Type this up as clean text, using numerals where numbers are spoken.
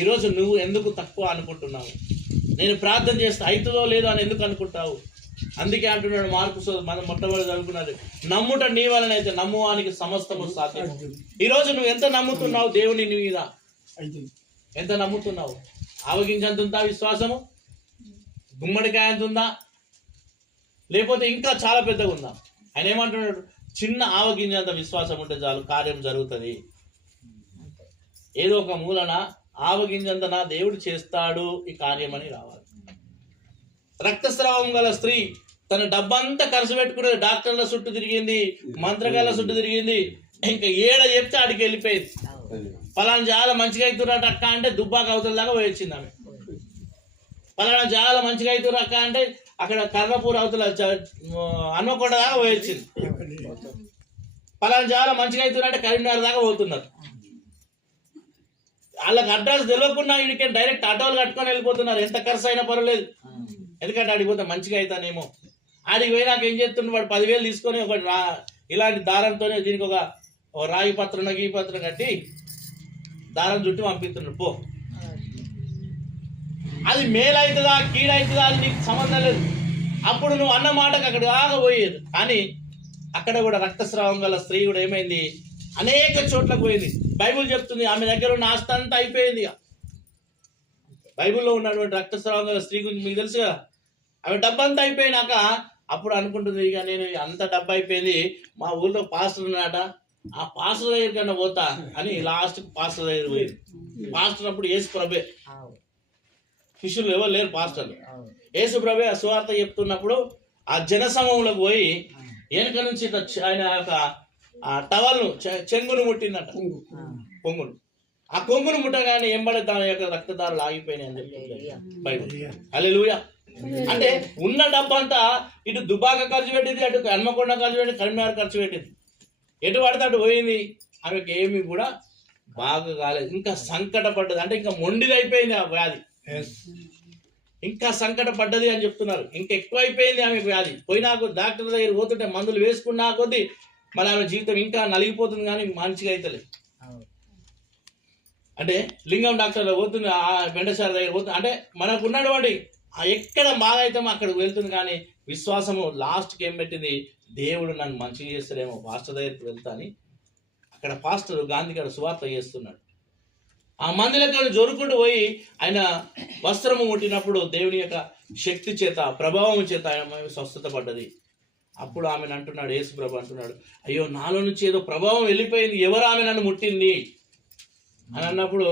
ఈరోజు నువ్వు ఎందుకు తక్కువ అనుకుంటున్నావు? నేను ప్రార్థన చేస్తే అవుతుందో లేదో అని ఎందుకు అనుకుంటావు? అందుకే అంటున్నాడు మార్కు మనం మొట్టమొదటి చదువుకున్నది, నమ్ముట నీ వలన అయితే నమ్మువానికి సమస్తము సాధ్యం. ఈరోజు నువ్వు ఎంత నమ్ముతున్నావు దేవుని మీద? ఎంత నమ్ముతున్నావు? ఆవగించంత ఉందా విశ్వాసము? గుమ్మడికాయ అంత ఉందా? లేకపోతే ఇంకా చాలా పెద్దగా ఉందా? ఆయన ఏమంటున్నాడు, చిన్న ఆవగింజంత విశ్వాసం ఉంటే చాలు, కార్యం జరుగుతుంది. ఏదో ఒక మూలన ఆవగింజంత నా దేవుడు చేస్తాడు ఈ కార్యం అని రావాలి. రక్తస్రావం గల స్త్రీ తన డబ్బంతా ఖర్చు పెట్టుకునేది, డాక్టర్ల చుట్టూ తిరిగింది, మంత్రగాళ్ళ చుట్టూ తిరిగింది, ఇంకా ఏడ చెప్తే ఆడికి వెళ్ళిపోయింది. పలానా చాలా మంచిగా అవుతున్నట్టు అక్క అంటే దుబ్బాక అవతల దాకా పోయొచ్చింది ఆమె. పలానా చాలా మంచిగా అవుతున్నారు అక్క అంటే అక్కడ కర్ణపూర్ అవతల హన్మకొండ దాకా పోయొచ్చింది. పలానా చాలా మంచిగా అవుతున్నారంటే కరీంనగర్ దాకా పోతున్నారు. వాళ్ళకి అడ్రస్ తెలియకుండా వీడికి డైరెక్ట్ ఆటోలు కట్టుకొని వెళ్ళిపోతున్నారు. ఎంత ఖర్చు అయినా పర్వాలేదు, ఎందుకంటే ఆడిపోతే మంచిగా అవుతానేమో. ఆడికి పోయినాక ఏం చేస్తుండే, వాడు 10,000 తీసుకొని ఒక ఇలాంటి దారంతోనే దీనికి ఒక రాగి పత్రం గీ పత్రం కట్టి దారం చుట్టూ పంపిస్తున్నాడు. పో, అది మేలవుతుందా కీడవుతుందా అది నీకు సంబంధం లేదు. అప్పుడు నువ్వు అన్న మాటకు అక్కడ దాకా పోయేది. కానీ అక్కడ కూడా రక్తస్రావం గల స్త్రీ కూడా ఏమైంది, అనేక చోట్లకు పోయింది. బైబిల్ చెప్తుంది ఆమె దగ్గర ఉన్న ఆస్తి అంతా అయిపోయింది. బైబిల్లో ఉన్నటువంటి రక్తస్రావం గల స్త్రీ గురించి మీకు తెలుసు కదా. ఆమె డబ్బంతా అయిపోయినాక అప్పుడు అనుకుంటుంది, ఇక నేను అంత డబ్బు అయిపోయింది, మా ఊళ్ళో పాస్టర్ ఉన్నాట, ఆ పాస్టర్ దగ్గర కన్నా పోతా అని లాస్ట్ పాస్టర్ దగ్గర పోయింది. పాస్టర్ అప్పుడు యేసు ప్రభే, శిష్యులు ఎవరు లేరు, పాస్టర్లు. యేసు ప్రభే సువార్త చెప్తున్నప్పుడు ఆ జనసమూహంలోకి పోయి వెనక నుంచి ఆయన యొక్క టవల్ను చెంగును ముట్టిందట, కొంగును. ఆ కొంగును ముట్టగానే ఎంబడి దాని యొక్క రక్తదారులు ఆగిపోయినాయి అని చెప్పి బైబిల్. హల్లెలూయా. అంటే ఉన్న డబ్బంతా ఇటు దుబాక ఖర్చు పెట్టింది, అటు హన్మకొండ ఖర్చు పెట్టింది, కరీంనగర్ ఖర్చు పెట్టింది. ఎటు పడితే అటు పోయింది. ఆమెకి ఏమి కూడా బాగా కాలేదు. ఇంకా సంకట పడ్డది, అంటే ఇంకా మొండిది అయిపోయింది ఆ వ్యాధి, ఇంకా సంకట పడ్డది అని చెప్తున్నారు. ఇంకా ఎక్కువ అయిపోయింది ఆమె వ్యాధి. పోయినాకు డాక్టర్ దగ్గర పోతుంటే మందులు వేసుకున్నా కొద్దీ మళ్ళీ ఆమె జీవితం ఇంకా నలిగిపోతుంది, కానీ మంచిగా అవుతలేదు. అంటే లింగం డాక్టర్ పోతుంది, ఆ బెండసారి దగ్గర పోతుంది. అంటే మనకు ఉన్నటువంటి ఎక్కడ బాగా అవుతామో అక్కడికి వెళ్తుంది. కానీ విశ్వాసము లాస్ట్కి ఏం పెట్టింది, దేవుడు నన్ను మంచిగా చేస్తాడేమో పాస్టర్ దగ్గరికి వెళ్తా అని అక్కడ పాస్టర్ గాంధీ గారు సువార్త చేస్తున్నాడు. ఆ మందిలో జోరుకుంటూ పోయి ఆయన వస్త్రము ముట్టినప్పుడు దేవుని యొక్క శక్తి చేత ప్రభావం చేత ఆయన స్వస్థత పడ్డది. అప్పుడు ఆమెను అంటున్నాడు, యేసు ప్రభు అంటున్నాడు, అయ్యో నాలో నుంచి ఏదో ప్రభావం వెళ్ళిపోయింది, ఎవరు ఆమె నన్ను ముట్టింది అని అన్నప్పుడు